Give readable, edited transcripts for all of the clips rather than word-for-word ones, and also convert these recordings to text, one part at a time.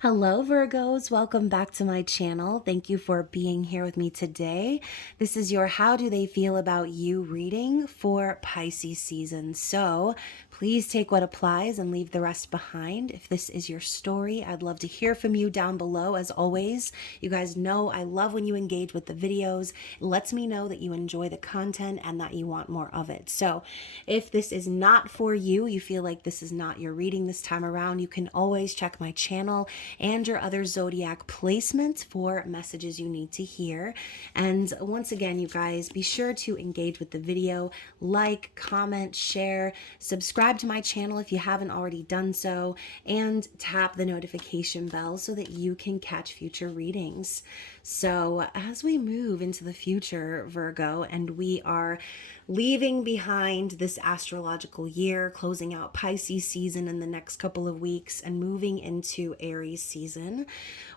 Hello, Virgos. Welcome back to my channel. Thank you for being here with me today. This is your How Do They Feel About You reading for Pisces season. So please take what applies and leave the rest behind. If this is your story, I'd love to hear from you down below. As always, you guys know I love when you engage with the videos. It lets me know that you enjoy the content and that you want more of it. So if this is not for you, you feel like this is not your reading this time around, you can always check my channel and your other zodiac placements for messages you need to hear. And once again, you guys, be sure to engage with the video, like, comment, share, subscribe to my channel if you haven't already done so, and tap the notification bell so that you can catch future readings. So as we move into the future, Virgo, and we are leaving behind this astrological year, closing out Pisces season in the next couple of weeks and moving into Aries season,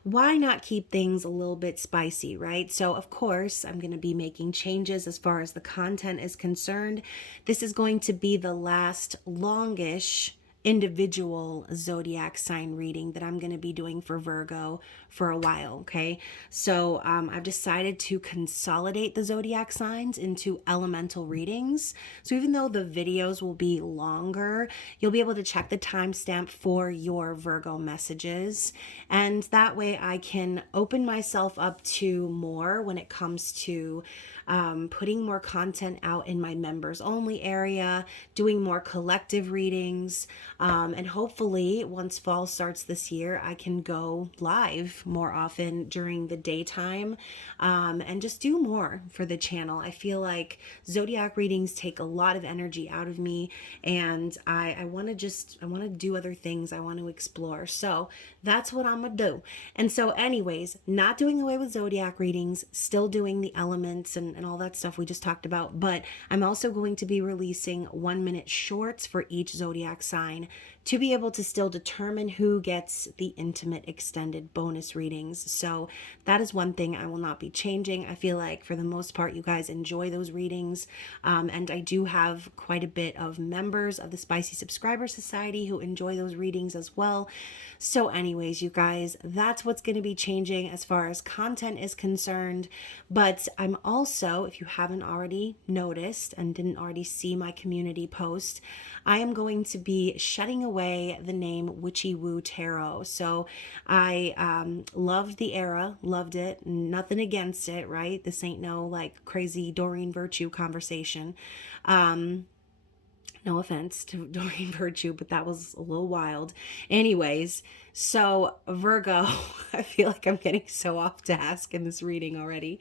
why not keep things a little bit spicy, right? So of course, I'm going to be making changes as far as the content is concerned. This is going to be the last longish individual zodiac sign reading that I'm going to be doing for Virgo for a while. Okay, so I've decided to consolidate the zodiac signs into elemental readings. So even though the videos will be longer, you'll be able to check the timestamp for your Virgo messages, and that way I can open myself up to more when it comes to putting more content out in my members only area, doing more collective readings, and hopefully once fall starts this year, I can go live more often during the daytime, and just do more for the channel. I feel like zodiac readings take a lot of energy out of me, and I want to do other things. I want to explore. So that's what I'm gonna do. And so anyways, not doing away with zodiac readings, still doing the elements and all that stuff we just talked about, but I'm also going to be releasing 1-minute shorts for each zodiac sign to be able to still determine who gets the intimate extended bonus readings. So that is one thing I will not be changing. I feel like for the most part, you guys enjoy those readings. And I do have quite a bit of members of the Spicy Subscriber Society who enjoy those readings as well. So anyways, you guys, that's what's going to be changing as far as content is concerned. But I'm also, if you haven't already noticed and didn't already see my community post, I am going to be shutting away the name Witchy-Woo Tarot. So I loved the era, loved it, nothing against it, right? This ain't no like crazy Doreen Virtue conversation. No offense to Doreen Virtue, but that was a little wild. Anyways, so Virgo, I feel like I'm getting so off task in this reading already.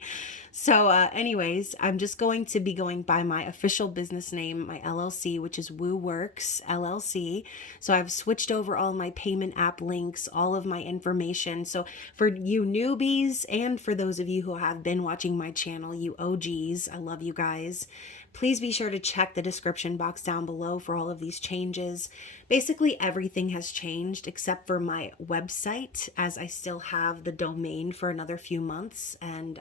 So anyways, I'm just going to be going by my official business name, my LLC, which is wooworxllc. So I've switched over all my payment app links, all of my information. So for you newbies and for those of you who have been watching my channel, you OGs, I love you guys. Please be sure to check the description box down below for all of these changes. Basically, everything has changed except for my website, as I still have the domain for another few months. And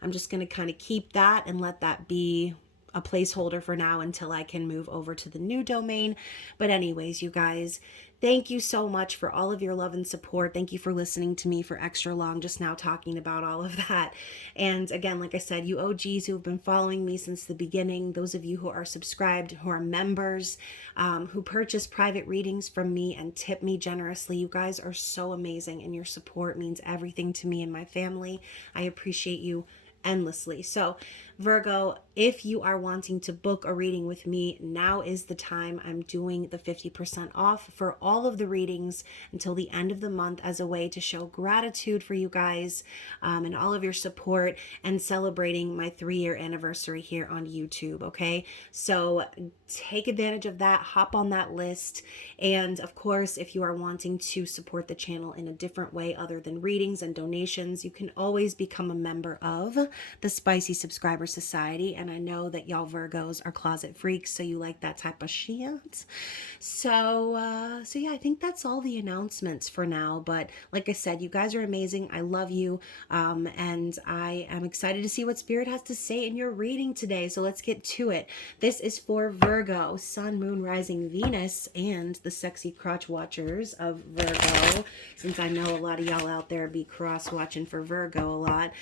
I'm just going to kind of keep that and let that be a placeholder for now until I can move over to the new domain. But anyways, you guys, thank you so much for all of your love and support. Thank you for listening to me for extra long, just now talking about all of that. And again, like I said, you OGs who have been following me since the beginning, those of you who are subscribed, who are members, who purchase private readings from me and tip me generously, you guys are so amazing, and your support means everything to me and my family. I appreciate you endlessly. So Virgo, if you are wanting to book a reading with me, now is the time. I'm doing the 50% off for all of the readings until the end of the month as a way to show gratitude for you guys, and all of your support, and celebrating my 3-year anniversary here on YouTube. Okay, so take advantage of that, hop on that list. And of course, if you are wanting to support the channel in a different way other than readings and donations, you can always become a member of the Spicy Subscriber over society. And I know that y'all Virgos are closet freaks, so you like that type of shit. So yeah, I think that's all the announcements for now. But like I said, you guys are amazing. I love you. And I am excited to see what Spirit has to say in your reading today. So let's get to it. This is for Virgo, Sun, Moon, Rising, Venus, and the sexy crotch watchers of Virgo, since I know a lot of y'all out there be cross watching for Virgo a lot.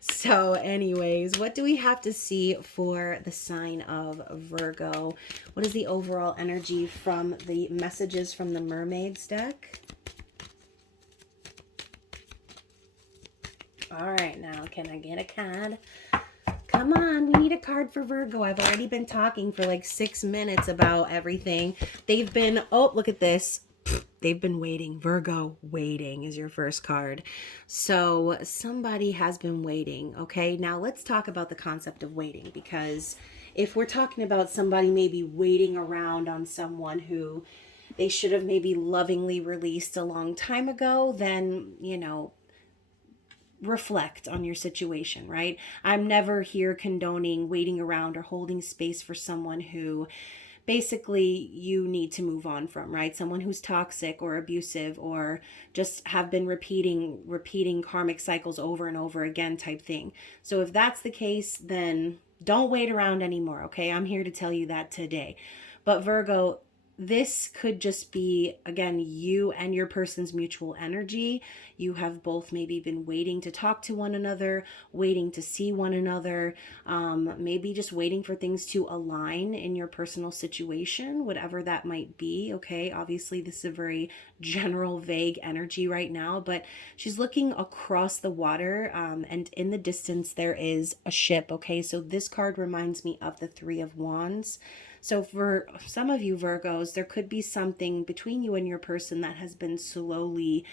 So anyways, what do we have to see for the sign of Virgo? What is the overall energy from the messages from the Mermaids deck? All right, now can I get a card? Come on, we need a card for Virgo. I've already been talking for like 6 minutes about everything. They've been, oh, look at this. They've been waiting. Virgo, waiting is your first card. So somebody has been waiting, okay? Now let's talk about the concept of waiting, because if we're talking about somebody maybe waiting around on someone who they should have maybe lovingly released a long time ago, then, you know, reflect on your situation, right? I'm never here condoning waiting around or holding space for someone who basically you need to move on from, right? Someone who's toxic or abusive or just have been repeating karmic cycles over and over again type thing. So if that's the case, then don't wait around anymore, okay? I'm here to tell you that today. But Virgo, this could just be, again, you and your person's mutual energy. You have both maybe been waiting to talk to one another, waiting to see one another, maybe just waiting for things to align in your personal situation, whatever that might be, okay? Obviously, this is a very general, vague energy right now, but she's looking across the water, and in the distance, there is a ship, okay? So this card reminds me of the Three of Wands. So for some of you Virgos, there could be something between you and your person that has been slowly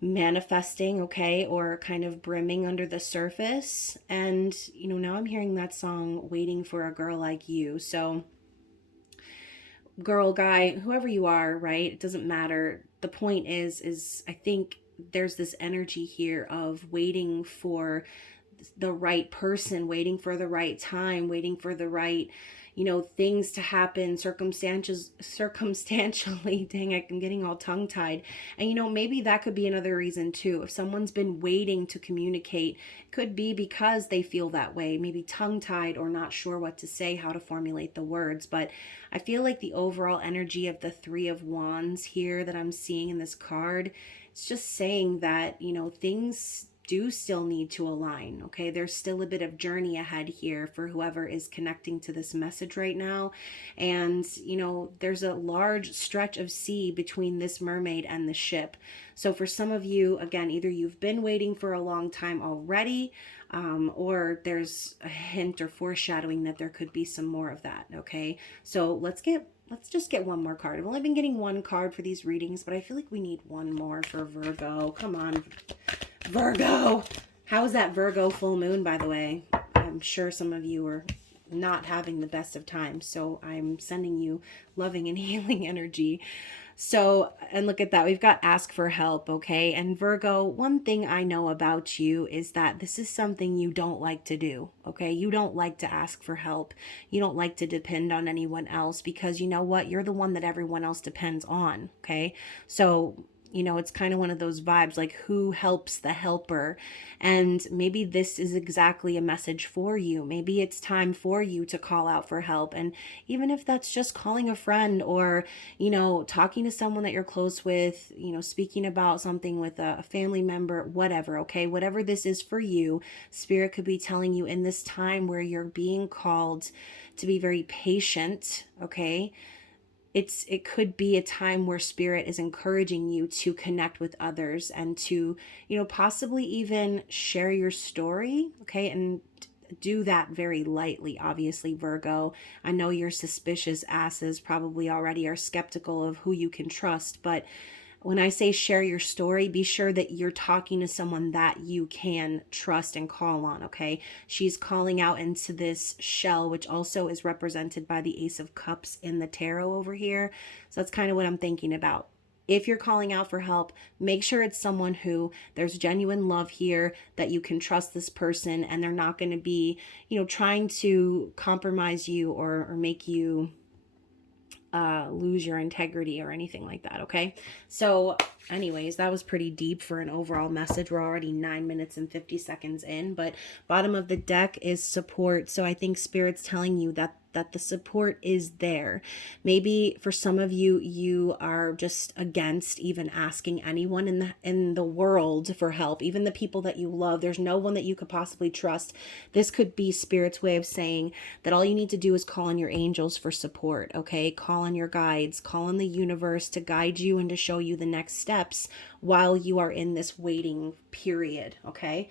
manifesting, okay, or kind of brimming under the surface. And, you know, now I'm hearing that song, Waiting for a Girl Like You. So girl, guy, whoever you are, right? It doesn't matter. The point is I think there's this energy here of waiting for the right person, waiting for the right time, waiting for the right, you know, things to happen circumstantially. Dang, I'm getting all tongue tied. And, you know, maybe that could be another reason too. If someone's been waiting to communicate, it could be because they feel that way, maybe tongue tied or not sure what to say, how to formulate the words. But I feel like the overall energy of the Three of Wands here that I'm seeing in this card, it's just saying that, you know, things do still need to align, okay? There's still a bit of journey ahead here for whoever is connecting to this message right now. And, you know, there's a large stretch of sea between this mermaid and the ship. So for some of you, again, either you've been waiting for a long time already, or there's a hint or foreshadowing that there could be some more of that, okay? So let's just get one more card. I've only been getting one card for these readings, but I feel like we need one more for Virgo. Come on, Virgo. How was that Virgo full moon, by the way? I'm sure some of you are not having the best of times, so I'm sending you loving and healing energy. So, and look at that. We've got ask for help, okay? And Virgo, one thing I know about you is that this is something you don't like to do, okay? You don't like to ask for help. You don't like to depend on anyone else because you know what? You're the one that everyone else depends on, okay? So, you know, it's kind of one of those vibes like who helps the helper. And maybe this is exactly a message for you. Maybe it's time for you to call out for help. And even if that's just calling a friend or, you know, talking to someone that you're close with, you know, speaking about something with a family member, whatever, okay? Whatever this is for you, Spirit could be telling you in this time where you're being called to be very patient, okay? It could be a time where Spirit is encouraging you to connect with others and to, you know, possibly even share your story, okay? And do that very lightly, obviously, Virgo. I know your suspicious asses probably already are skeptical of who you can trust, but when I say share your story, be sure that you're talking to someone that you can trust and call on, okay? She's calling out into this shell, which also is represented by the Ace of Cups in the tarot over here. So that's kind of what I'm thinking about. if you're calling out for help, make sure it's someone who there's genuine love here, that you can trust this person, and they're not going to be, trying to compromise you or make you lose your integrity or anything like that. Okay. So anyways, that was pretty deep for an overall message. We're already 9 minutes and 50 seconds in, but bottom of the deck is support. So I think Spirit's telling you that the support is there. Maybe for some of you, you are just against even asking anyone in the world for help, even the people that you love. There's no one that you could possibly trust. This could be Spirit's way of saying that all you need to do is call on your angels for support. Okay, call on your guides, call on the universe to guide you and to show you the next steps while you are in this waiting period. Okay,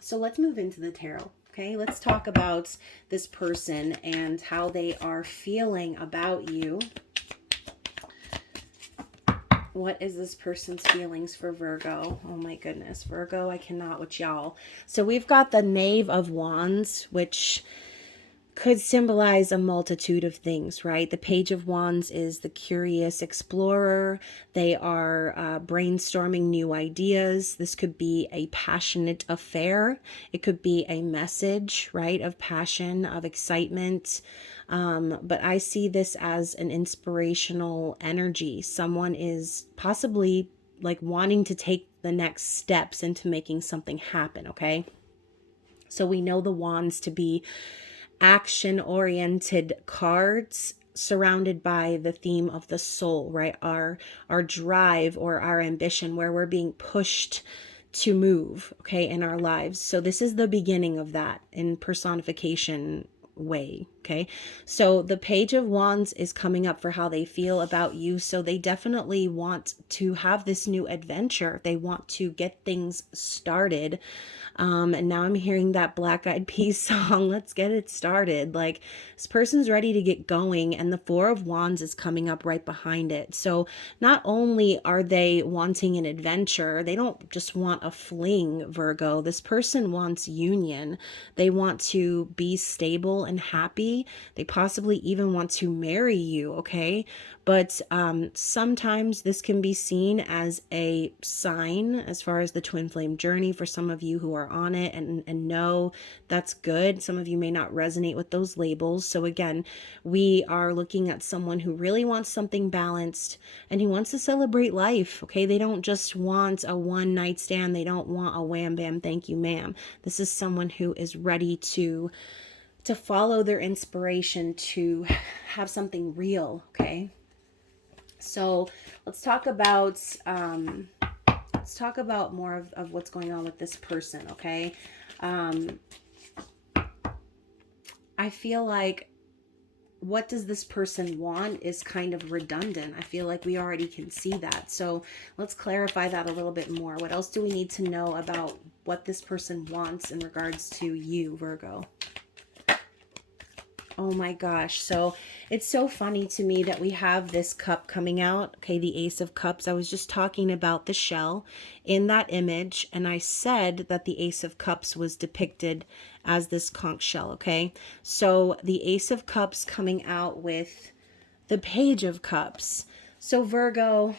so let's move into the tarot. Okay, let's talk about this person and how they are feeling about you. What is this person's feelings for Virgo? Oh my goodness, Virgo, I cannot with y'all. So we've got the Knave of Wands, which could symbolize a multitude of things, right? The Page of Wands is the curious explorer. They are brainstorming new ideas. This could be a passionate affair. It could be a message, right, of passion, of excitement. But I see this as an inspirational energy. Someone is possibly like wanting to take the next steps into making something happen, okay? So we know the wands to be action-oriented cards surrounded by the theme of the soul, right? Our drive or our ambition, where we're being pushed to move, okay, in our lives. So this is the beginning of that in personification way. Okay, so the Page of Wands is coming up for how they feel about you. So they definitely want to have this new adventure. They want to get things started. And now I'm hearing that Black Eyed Peas song, let's get it started. Like, this person's ready to get going, and the Four of Wands is coming up right behind it. So not only are they wanting an adventure, they don't just want a fling, Virgo. This person wants union. They want to be stable and happy. They possibly even want to marry you, okay? But sometimes this can be seen as a sign as far as the twin flame journey for some of you who are on it and know that's good. Some of you may not resonate with those labels. So again, we are looking at someone who really wants something balanced and who wants to celebrate life, okay? They don't just want a one night stand. They don't want a wham bam thank you ma'am. This is someone who is ready to follow their inspiration, to have something real, okay? So let's talk about more of what's going on with this person, okay? I feel like what does this person want is kind of redundant. I feel like we already can see that. So let's clarify that a little bit more. What else do we need to know about what this person wants in regards to you, Virgo? Oh my gosh. So it's so funny to me that we have this cup coming out. Okay, the Ace of Cups. I was just talking about the shell in that image, and I said that the Ace of Cups was depicted as this conch shell, okay? So the Ace of Cups coming out with the Page of Cups. So Virgo,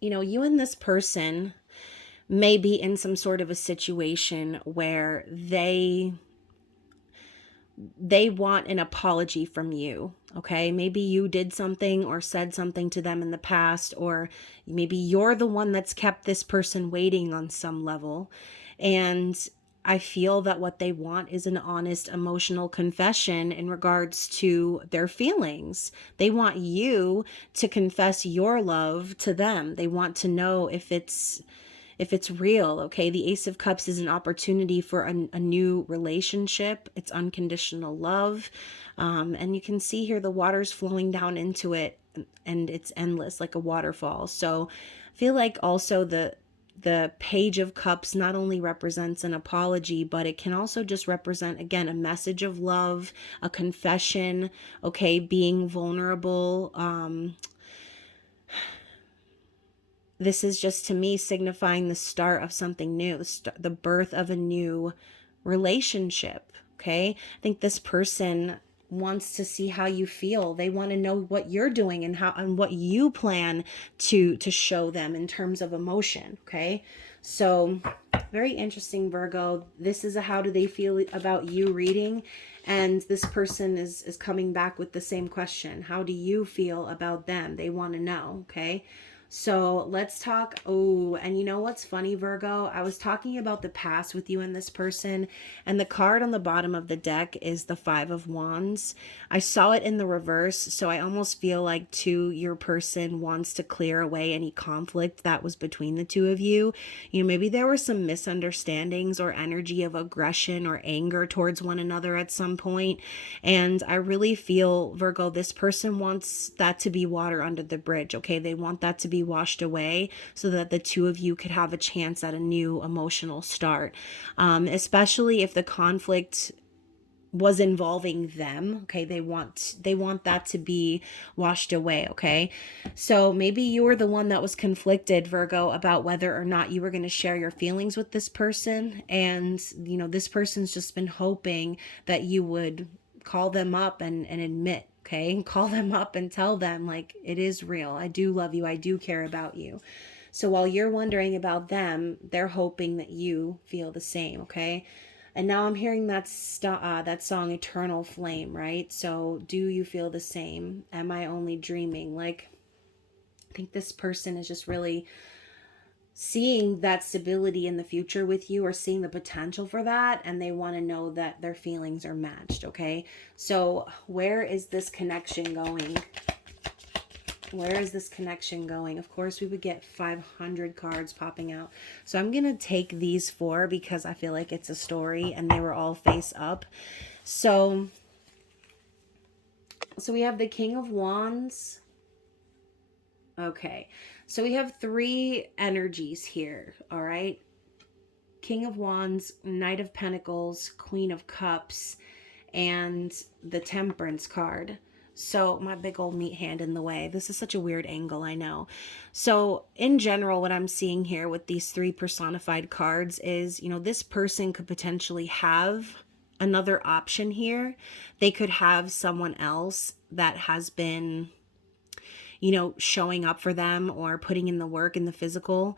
you and this person may be in some sort of a situation where they want an apology from you, okay? Maybe you did something or said something to them in the past, or maybe you're the one that's kept this person waiting on some level. And I feel that what they want is an honest emotional confession in regards to their feelings. They want you to confess your love to them. They want to know if it's real, okay? The Ace of Cups is an opportunity for a new relationship. It's unconditional love. And you can see here the water's flowing down into it, and it's endless like a waterfall. So I feel like also the Page of Cups not only represents an apology, but it can also just represent, again, a message of love, a confession, okay, being vulnerable. This is just, to me, signifying the start of something new, the birth of a new relationship, okay? I think this person wants to see how you feel. They want to know what you're doing and how and what you plan to show them in terms of emotion, okay? So, very interesting, Virgo. This is a how do they feel about you reading, and this person is coming back with the same question. How do you feel about them? They want to know, okay? So let's talk. Oh, and you know what's funny, Virgo? I was talking about the past with you and this person, and the card on the bottom of the deck is the Five of Wands. I saw it in the reverse, so I almost feel like too your person wants to clear away any conflict that was between the two of you. You know, maybe there were some misunderstandings or energy of aggression or anger towards one another at some point. And I really feel, Virgo, this person wants that to be water under the bridge, okay? They want that to be washed away so that the two of you could have a chance at a new emotional start. Especially if the conflict was involving them, okay? They want that to be washed away, okay? So maybe you were the one that was conflicted, Virgo, about whether or not you were going to share your feelings with this person, and you know, this person's just been hoping that you would call them up and admit, okay? Call them up and tell them, like, it is real. I do love you. I do care about you. So while you're wondering about them, they're hoping that you feel the same, okay? And now I'm hearing that song Eternal Flame, right? So do you feel the same? Am I only dreaming? Like, I think this person is just really seeing that stability in the future with you, or seeing the potential for that, and they want to know that their feelings are matched, okay? So where is this connection going? Where is this connection going? Of course, we would get 500 cards popping out. So I'm going to take these four because I feel like it's a story and they were all face up. So we have the King of Wands. Okay. So we have three energies here, all right? King of Wands, Knight of Pentacles, Queen of Cups, and the Temperance card. So my big old meat hand in the way. This is such a weird angle, I know. So in general, what I'm seeing here with these three personified cards is, you know, this person could potentially have another option here. They could have someone else that has been, you know, showing up for them or putting in the work in the physical.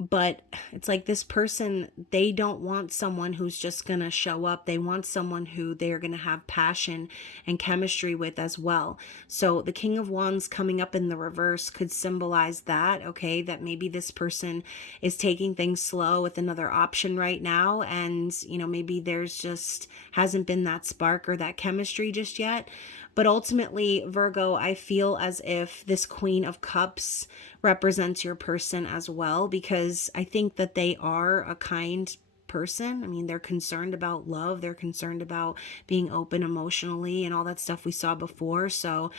But it's like this person, they don't want someone who's just going to show up. They want someone who they're going to have passion and chemistry with as well. So the King of Wands coming up in the reverse could symbolize that, okay, that maybe this person is taking things slow with another option right now. And, you know, maybe there's just hasn't been that spark or that chemistry just yet. But ultimately, Virgo, I feel as if this Queen of Cups represents your person as well, because I think that they are a kind person. I mean, they're concerned about love. They're concerned about being open emotionally and all that stuff we saw before. So,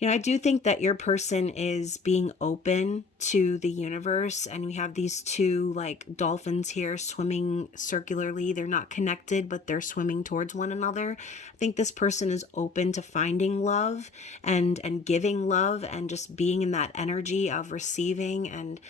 you know, I do think that your person is being open to the universe, and we have these two like dolphins here swimming circularly. They're not connected, but they're swimming towards one another. I think this person is open to finding love and giving love and just being in that energy of receiving. And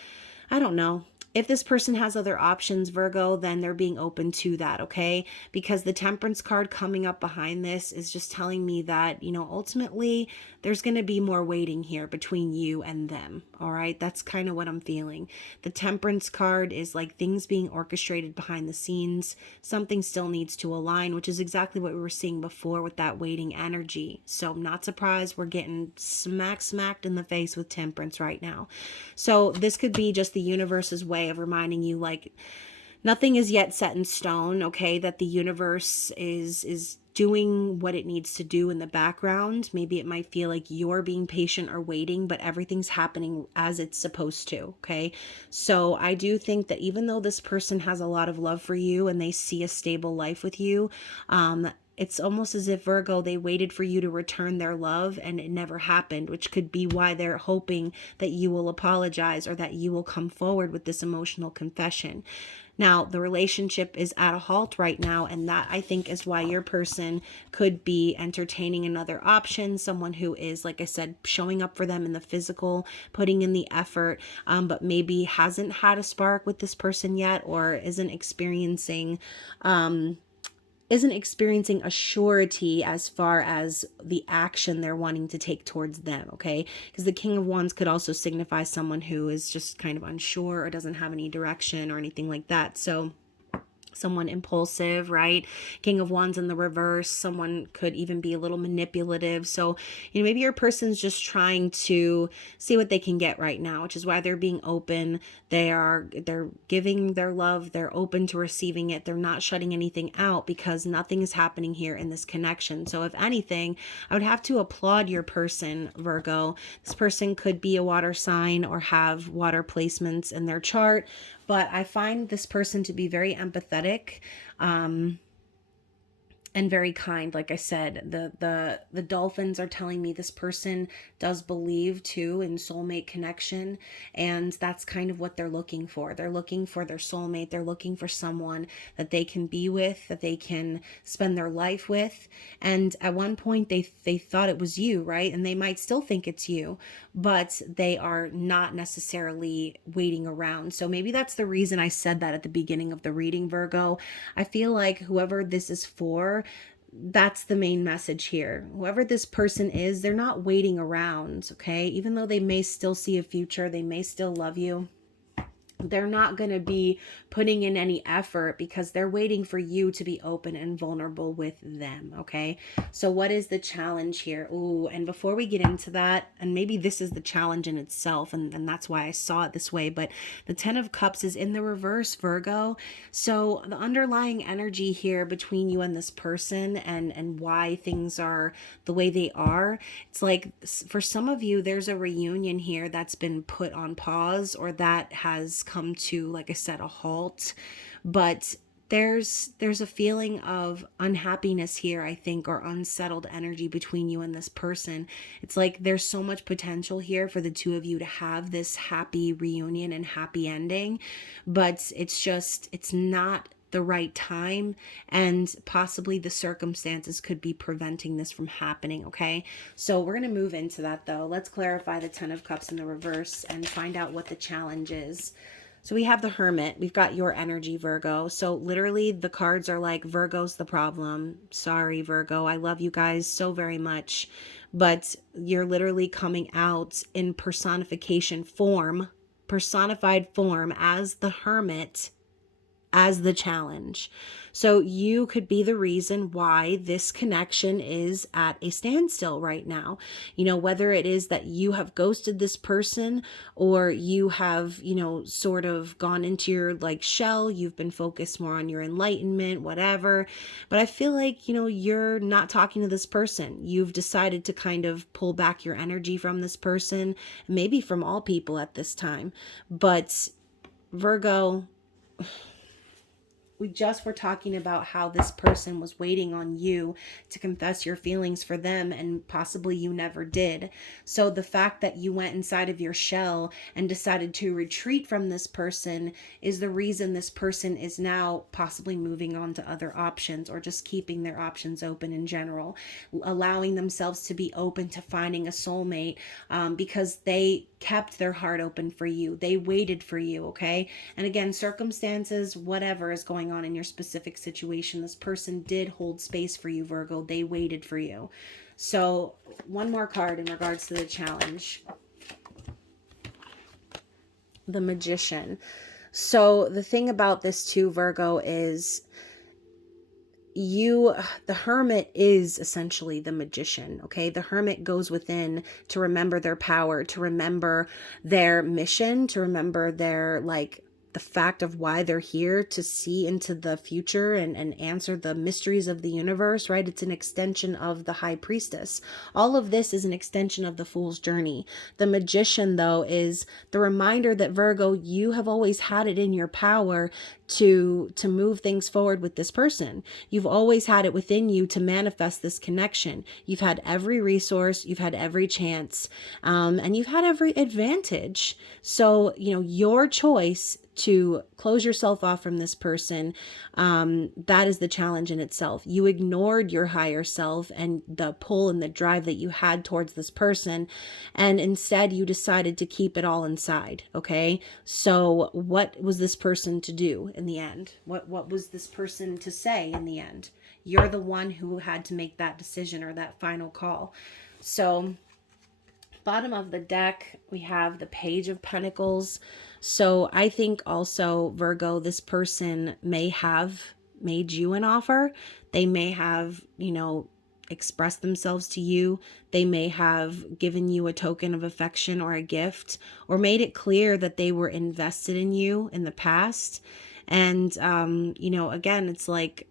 I don't know. If this person has other options, Virgo, then they're being open to that, okay? Because the Temperance card coming up behind this is just telling me that, you know, ultimately there's going to be more waiting here between you and them, all right? That's kind of what I'm feeling. The Temperance card is like things being orchestrated behind the scenes. Something still needs to align, which is exactly what we were seeing before with that waiting energy. So I'm not surprised we're getting smacked in the face with Temperance right now. So this could be just the universe's way of reminding you, like, nothing is yet set in stone, okay? That the universe is doing what it needs to do in the background. Maybe it might feel like you're being patient or waiting, but everything's happening as it's supposed to, okay? So I do think that even though this person has a lot of love for you and they see a stable life with you, it's almost as if, Virgo, they waited for you to return their love and it never happened, which could be why they're hoping that you will apologize or that you will come forward with this emotional confession. Now, the relationship is at a halt right now, and that, I think, is why your person could be entertaining another option, someone who is, like I said, showing up for them in the physical, putting in the effort, but maybe hasn't had a spark with this person yet, or isn't experiencing isn't experiencing a surety as far as the action they're wanting to take towards them, okay? Because the King of Wands could also signify someone who is just kind of unsure or doesn't have any direction or anything like that. So someone impulsive, right? King of Wands in the reverse. Someone could even be a little manipulative. So, maybe your person's just trying to see what they can get right now, which is why they're being open. They're giving their love. They're open to receiving it. They're not shutting anything out because nothing is happening here in this connection. So if anything, I would have to applaud your person, Virgo. This person could be a water sign or have water placements in their chart, but I find this person to be very empathetic, and very kind. Like I said, the dolphins are telling me this person does believe too in soulmate connection, and that's kind of what they're looking for. They're looking for their soulmate. They're looking for someone that they can be with, that they can spend their life with. And at one point they thought it was you, right? And they might still think it's you, but they are not necessarily waiting around. So maybe that's the reason I said that at the beginning of the reading, Virgo. I feel like whoever this is for, that's the main message here. Whoever this person is, they're not waiting around, okay? Even though they may still see a future, they may still love you, they're not going to be putting in any effort because they're waiting for you to be open and vulnerable with them, okay? So what is the challenge here? Ooh, and before we get into that, and maybe this is the challenge in itself, and that's why I saw it this way, but the Ten of Cups is in the reverse, Virgo. So the underlying energy here between you and this person, and why things are the way they are, it's like for some of you, there's a reunion here that's been put on pause, or that has come to, like I said, a halt. But there's a feeling of unhappiness here, I think, or unsettled energy between you and this person. It's like there's so much potential here for the two of you to have this happy reunion and happy ending, but it's not the right time, and possibly the circumstances could be preventing this from happening, okay? So we're going to move into that though. Let's clarify the Ten of Cups in the reverse and find out what the challenge is. So we have the Hermit. We've got your energy, Virgo. So literally the cards are like, Virgo's the problem. Sorry, Virgo. I love you guys so very much. But you're literally coming out in personified form as the Hermit, as the challenge. So you could be the reason why this connection is at a standstill right now. Whether it is that you have ghosted this person, or you have, sort of gone into your shell, you've been focused more on your enlightenment, whatever. But I feel like, you're not talking to this person. You've decided to kind of pull back your energy from this person, maybe from all people at this time. But Virgo, we just were talking about how this person was waiting on you to confess your feelings for them, and possibly you never did. So the fact that you went inside of your shell and decided to retreat from this person is the reason this person is now possibly moving on to other options, or just keeping their options open in general, allowing themselves to be open to finding a soulmate, because they kept their heart open for you. They waited for you, okay? And again, circumstances, whatever is going on in your specific situation, this person did hold space for you, Virgo. They waited for you. So one more card in regards to the challenge. The Magician. So the thing about this too, Virgo, is the Hermit is essentially the magician, okay? The Hermit goes within to remember their power, to remember their mission, to remember their the fact of why they're here, to see into the future and answer the mysteries of the universe, right? It's an extension of the High Priestess. All of this is an extension of the Fool's journey. The Magician, though, is the reminder that, Virgo, you have always had it in your power to move things forward with this person. You've always had it within you to manifest this connection. You've had every resource, you've had every chance, and you've had every advantage. So, your choice to close yourself off from this person, that is the challenge in itself. You ignored your higher self and the pull and the drive that you had towards this person, and instead you decided to keep it all inside, okay? So what was this person to do in the end? What was this person to say in the end? You're the one who had to make that decision or that final call. So bottom of the deck, we have the Page of Pentacles. So I think also, Virgo, this person may have made you an offer. They may have, expressed themselves to you. They may have given you a token of affection or a gift, or made it clear that they were invested in you in the past. And, again, it's like,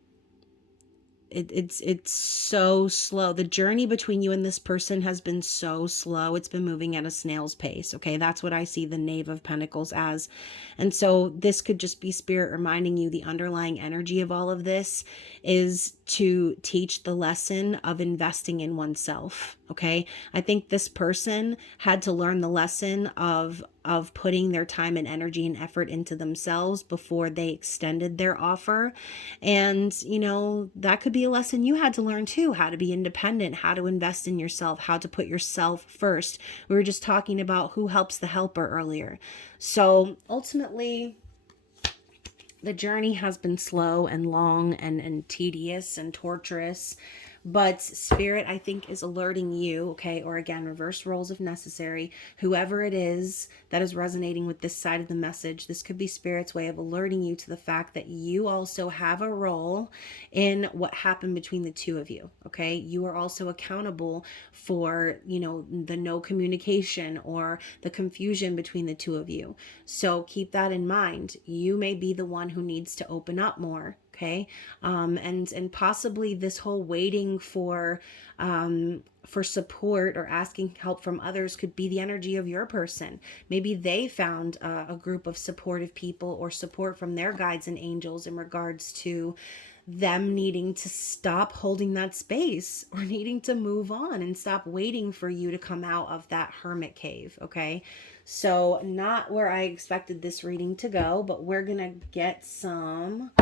it's so slow. The journey between you and this person has been so slow. It's been moving at a snail's pace. Okay, that's what I see the Knave of Pentacles as. And so this could just be Spirit reminding you the underlying energy of all of this is to teach the lesson of investing in oneself. Okay, I think this person had to learn the lesson of putting their time and energy and effort into themselves before they extended their offer. And, that could be a lesson you had to learn too, how to be independent, how to invest in yourself, how to put yourself first. We were just talking about who helps the helper earlier. So ultimately, the journey has been slow and long and tedious and torturous. But Spirit, I think, is alerting you, okay, or again, reverse roles if necessary, whoever it is that is resonating with this side of the message. This could be Spirit's way of alerting you to the fact that you also have a role in what happened between the two of you, okay? You are also accountable for, the no communication or the confusion between the two of you. So keep that in mind. You may be the one who needs to open up more. Okay. And possibly this whole waiting for support or asking help from others could be the energy of your person. Maybe they found a group of supportive people or support from their guides and angels in regards to them needing to stop holding that space or needing to move on and stop waiting for you to come out of that hermit cave. Okay. So not where I expected this reading to go, but we're going to get some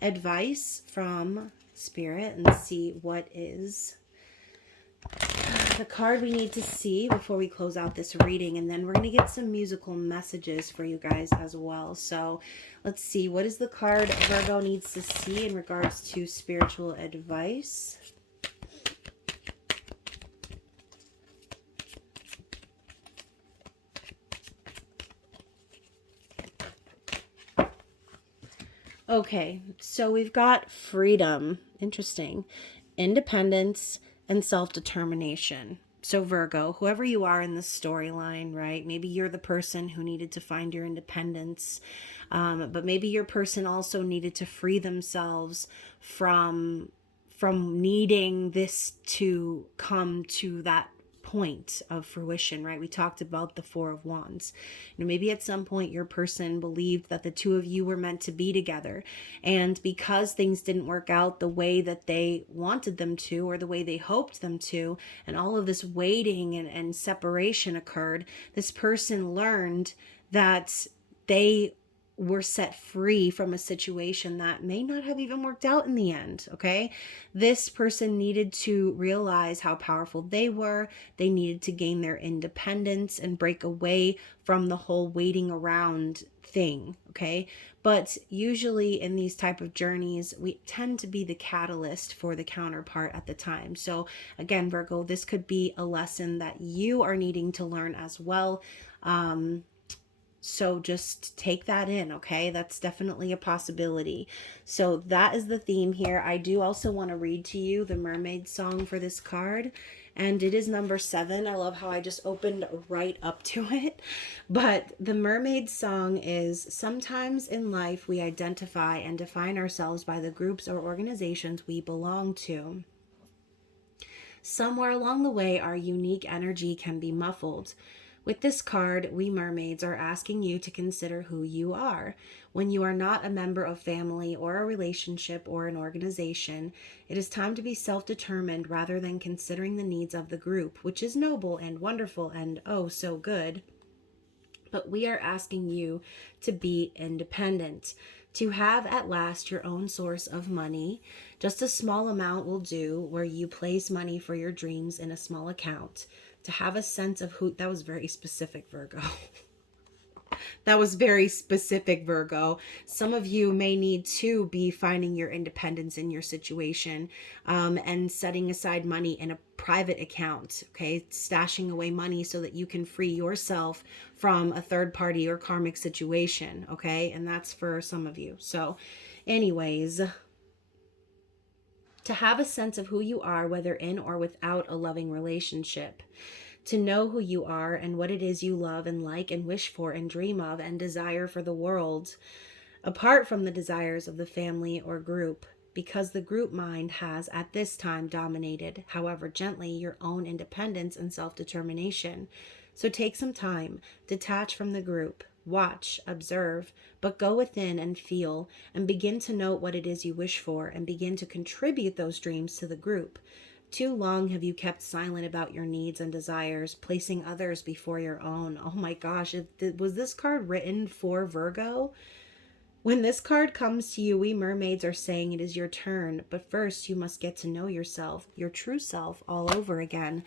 advice from Spirit and see what is the card we need to see before we close out this reading. And then we're going to get some musical messages for you guys as well. So let's see, what is the card Virgo needs to see in regards to spiritual advice? Okay, so we've got freedom, interesting, independence, and self-determination. So Virgo, whoever you are in this storyline, right? Maybe you're the person who needed to find your independence, but maybe your person also needed to free themselves from needing this to come to that point of fruition, right? We talked about the Four of Wands. Maybe at some point your person believed that the two of you were meant to be together, and because things didn't work out the way that they wanted them to or the way they hoped them to, and all of this waiting and separation occurred, this person learned that they were set free from a situation that may not have even worked out in the end, okay? This person needed to realize how powerful they were. They needed to gain their independence and break away from the whole waiting around thing, okay? But usually in these type of journeys, we tend to be the catalyst for the counterpart at the time. So again, Virgo, this could be a lesson that you are needing to learn as well. So just take that in, okay? That's definitely a possibility. So that is the theme here. I do also want to read to you the mermaid song for this card. And it is number 7. I love how I just opened right up to it. But the mermaid song is, sometimes in life we identify and define ourselves by the groups or organizations we belong to. Somewhere along the way, our unique energy can be muffled. With this card, we mermaids are asking you to consider who you are. When you are not a member of family or a relationship or an organization, it is time to be self-determined rather than considering the needs of the group, which is noble and wonderful and oh so good. But we are asking you to be independent, to have at last your own source of money. Just a small amount will do, where you place money for your dreams in a small account. To have a sense of who, that was very specific, Virgo. That was very specific, Virgo. Some of you may need to be finding your independence in your situation, and setting aside money in a private account, okay? Stashing away money so that you can free yourself from a third party or karmic situation, okay? And that's for some of you. So, anyways, to have a sense of who you are, whether in or without a loving relationship, to know who you are and what it is you love and like and wish for and dream of and desire for the world, apart from the desires of the family or group, because the group mind has at this time dominated, however gently, your own independence and self-determination. So take some time, detach from the group, watch, observe, but go within and feel and begin to note what it is you wish for and begin to contribute those dreams to the group. Too long have you kept silent about your needs and desires, placing others before your own. Oh my gosh, was this card written for Virgo? When this card comes to you, we mermaids are saying it is your turn, but first you must get to know yourself, your true self, all over again.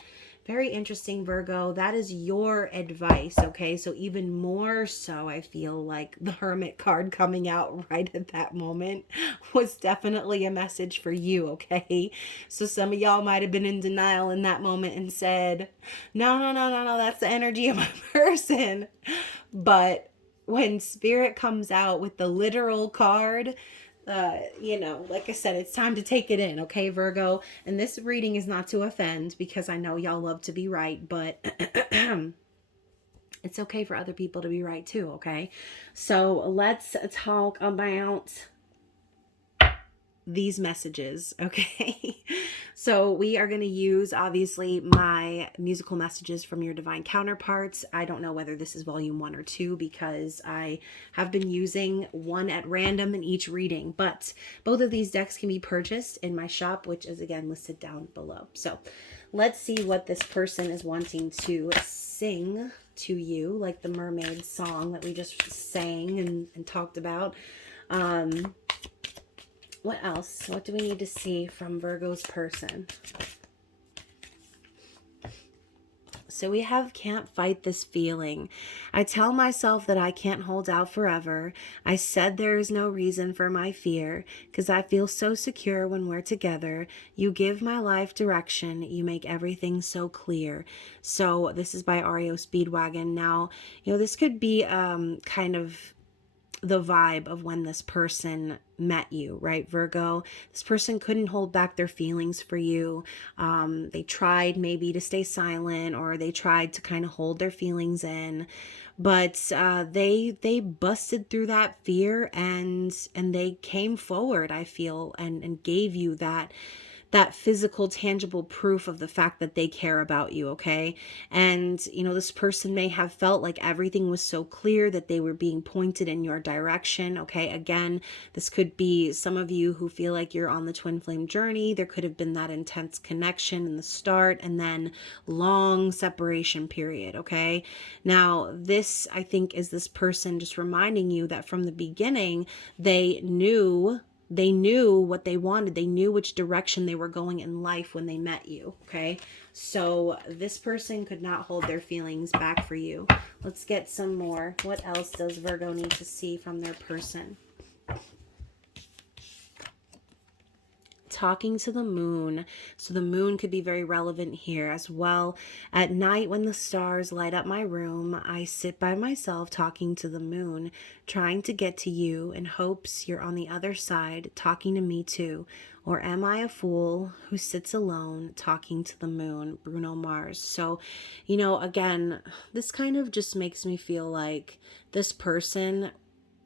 Very interesting, Virgo. That is your advice, okay? So even more so, I feel like the Hermit card coming out right at that moment was definitely a message for you, okay? So some of y'all might have been in denial in that moment and said, no, no, no, no, no, that's the energy of my person. But when Spirit comes out with the literal card, like I said, it's time to take it in, okay, Virgo? And this reading is not to offend, because I know y'all love to be right, but it's okay for other people to be right too, okay? So let's talk about these messages, okay? So we are going to use, obviously, my musical messages from your Divine Counterparts. I don't know whether this is volume 1 or 2, because I have been using one at random in each reading, but both of these decks can be purchased in my shop, which is again listed down below. So let's see what this person is wanting to sing to you, like the mermaid song that we just sang and talked about. What else? What do we need to see from Virgo's person? So we have can't fight this feeling. I tell myself that I can't hold out forever. I said there is no reason for my fear, because I feel so secure when we're together. You give my life direction. You make everything so clear. So this is by REO Speedwagon. Now, this could be kind of the vibe of when this person met you, right, Virgo? This person couldn't hold back their feelings for you. They tried maybe to stay silent, or they tried to kind of hold their feelings in, but they busted through that fear, and they came forward, I feel, and gave you that physical, tangible proof of the fact that they care about you, okay? And, this person may have felt like everything was so clear, that they were being pointed in your direction, okay? Again, this could be some of you who feel like you're on the twin flame journey. There could have been that intense connection in the start, and then long separation period, okay? Now, this, I think, is this person just reminding you that from the beginning, they knew what they wanted. They knew which direction they were going in life when they met you, okay? So this person could not hold their feelings back for you. Let's get some more. What else does Virgo need to see from their person? Talking to the moon. So the moon could be very relevant here as well. At night, when the stars light up my room, I sit by myself talking to the moon, trying to get to you in hopes you're on the other side talking to me too. Or am I a fool who sits alone talking to the moon? Bruno Mars. So, again, this kind of just makes me feel like this person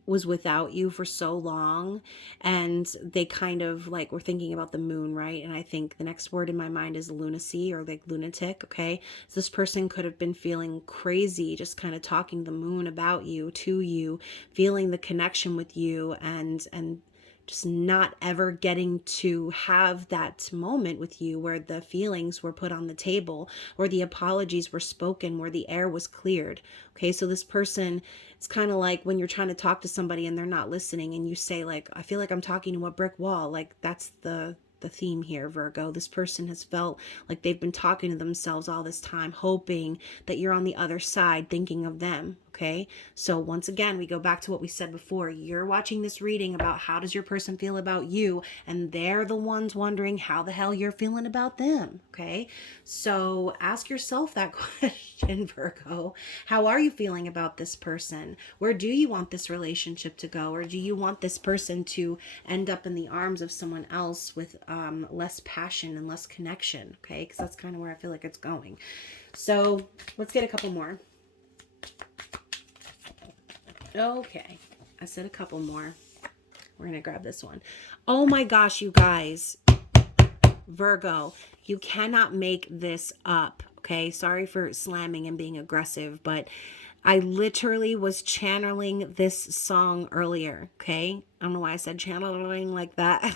was without you for so long, and they kind of like were thinking about the moon, right? And I think the next word in my mind is lunacy, or like lunatic, okay? So this person could have been feeling crazy, just kind of talking the moon about you, to you, feeling the connection with you, and just not ever getting to have that moment with you where the feelings were put on the table, where the apologies were spoken, where the air was cleared. Okay, so this person, it's kind of like when you're trying to talk to somebody and they're not listening, and you say like, I feel like I'm talking to a brick wall. Like that's the theme here, Virgo. This person has felt like they've been talking to themselves all this time, hoping that you're on the other side thinking of them. Okay. So once again, we go back to what we said before. You're watching this reading about how does your person feel about you, and they're the ones wondering how the hell you're feeling about them. Okay. So ask yourself that question, Virgo. How are you feeling about this person? Where do you want this relationship to go? Or do you want this person to end up in the arms of someone else with less passion and less connection? Okay. Because that's kind of where I feel like it's going. So let's get a couple more. Okay, I said a couple more. We're going to grab this one. Oh my gosh, you guys. Virgo, you cannot make this up, okay? Sorry for slamming and being aggressive, but I literally was channeling this song earlier, okay? I don't know why I said channeling like that.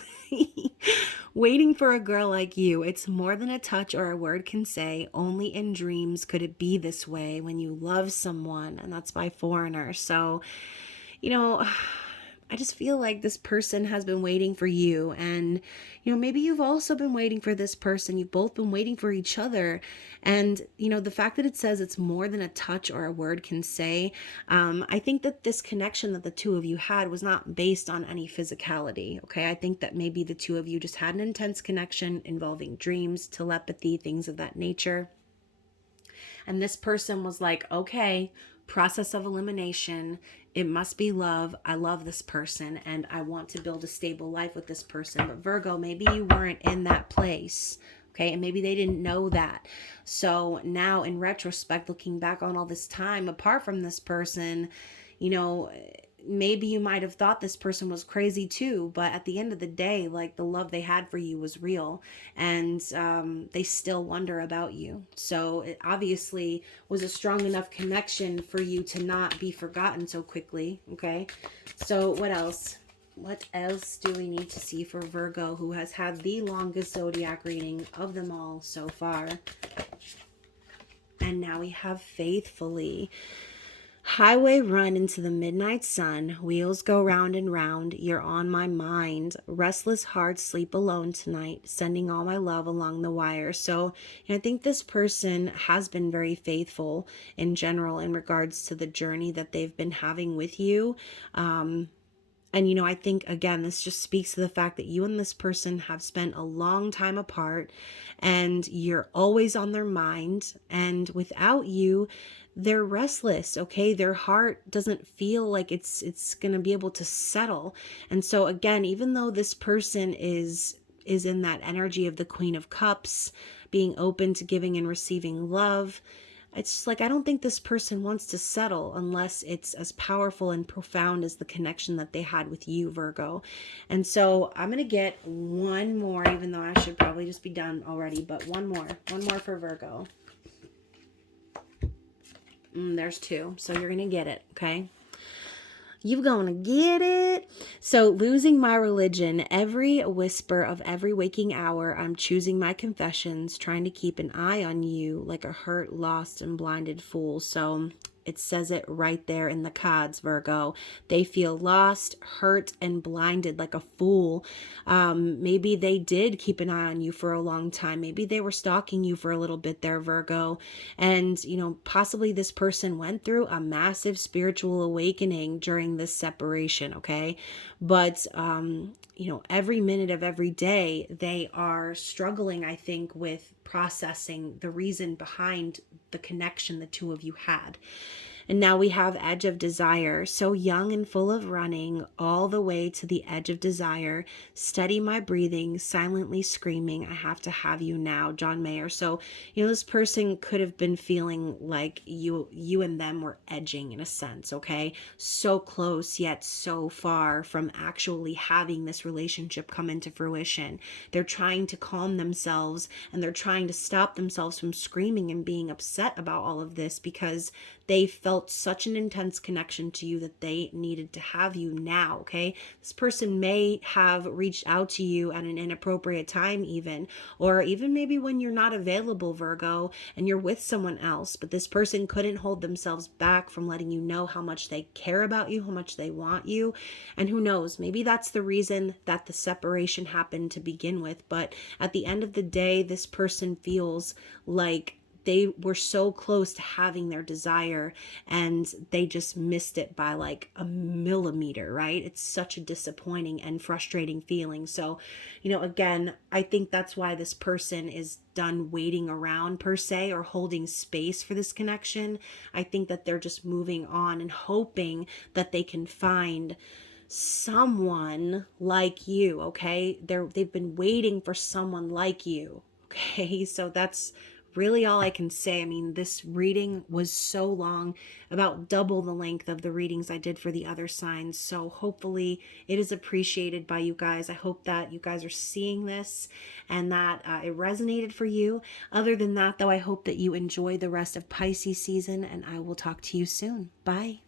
Waiting for a girl like you. It's more than a touch or a word can say. Only in dreams could it be this way when you love someone. And that's by Foreigner. So, you know, I just feel like this person has been waiting for you. And, you know, maybe you've also been waiting for this person. You've both been waiting for each other. And, you know, the fact that it says it's more than a touch or a word can say, I think that this connection that the two of you had was not based on any physicality. Okay. I think that maybe the two of you just had an intense connection involving dreams, telepathy, things of that nature. And this person was like, okay, process of elimination. It must be love. I love this person and I want to build a stable life with this person. But Virgo, maybe you weren't in that place. Okay. And maybe they didn't know that. So now in retrospect, looking back on all this time apart from this person, you know, maybe you might have thought this person was crazy too, but at the end of the day, like the love they had for you was real, and they still wonder about you. So it obviously was a strong enough connection for you to not be forgotten so quickly. Okay. So what else? What else do we need to see for Virgo, who has had the longest zodiac reading of them all so far? And now we have faithfully. Highway run into the midnight sun, wheels go round and round, you're on my mind, restless hearts sleep alone tonight, sending all my love along the wire. So, you know, I think this person has been very faithful in general in regards to the journey that they've been having with you. And, you know, I think, again, this just speaks to the fact that you and this person have spent a long time apart and you're always on their mind. And without you, they're restless. Okay. Their heart doesn't feel like it's going to be able to settle. And so, again, even though this person is in that energy of the Queen of Cups, being open to giving and receiving love, it's just like, I don't think this person wants to settle unless it's as powerful and profound as the connection that they had with you, Virgo. And so I'm going to get one more, even though I should probably just be done already, but one more for Virgo. There's two. So you're going to get it. Okay. You gonna get it. So losing my religion, every whisper of every waking hour, I'm choosing my confessions, trying to keep an eye on you like a hurt, lost, and blinded fool. So it says it right there in the cards, Virgo. They feel lost, hurt, and blinded like a fool. Maybe they did keep an eye on you for a long time. Maybe they were stalking you for a little bit there, Virgo. And, you know, possibly this person went through a massive spiritual awakening during this separation, okay? But, you know, every minute of every day, they are struggling, I think, with processing the reason behind the connection the two of you had. And now we have Edge of Desire, so young and full of running, all the way to the edge of desire. Steady my breathing, silently screaming, I have to have you now, John Mayer. So, you know, this person could have been feeling like you and them were edging in a sense, okay? So close, yet so far from actually having this relationship come into fruition. They're trying to calm themselves and they're trying to stop themselves from screaming and being upset about all of this because they felt such an intense connection to you that they needed to have you now, okay? This person may have reached out to you at an inappropriate time even, or even maybe when you're not available, Virgo, and you're with someone else, but this person couldn't hold themselves back from letting you know how much they care about you, how much they want you, and who knows, maybe that's the reason that the separation happened to begin with, but at the end of the day, this person feels like they were so close to having their desire and they just missed it by like a millimeter, right? It's such a disappointing and frustrating feeling. So, again, I think that's why this person is done waiting around per se, or holding space for this connection. I think that they're just moving on and hoping that they can find someone like you. Okay, they've been waiting for someone like you. Okay, so that's really all I can say. I mean, this reading was so long, about double the length of the readings I did for the other signs. So hopefully it is appreciated by you guys. I hope that you guys are seeing this and that it resonated for you. Other than that, though, I hope that you enjoy the rest of Pisces season, and I will talk to you soon. Bye.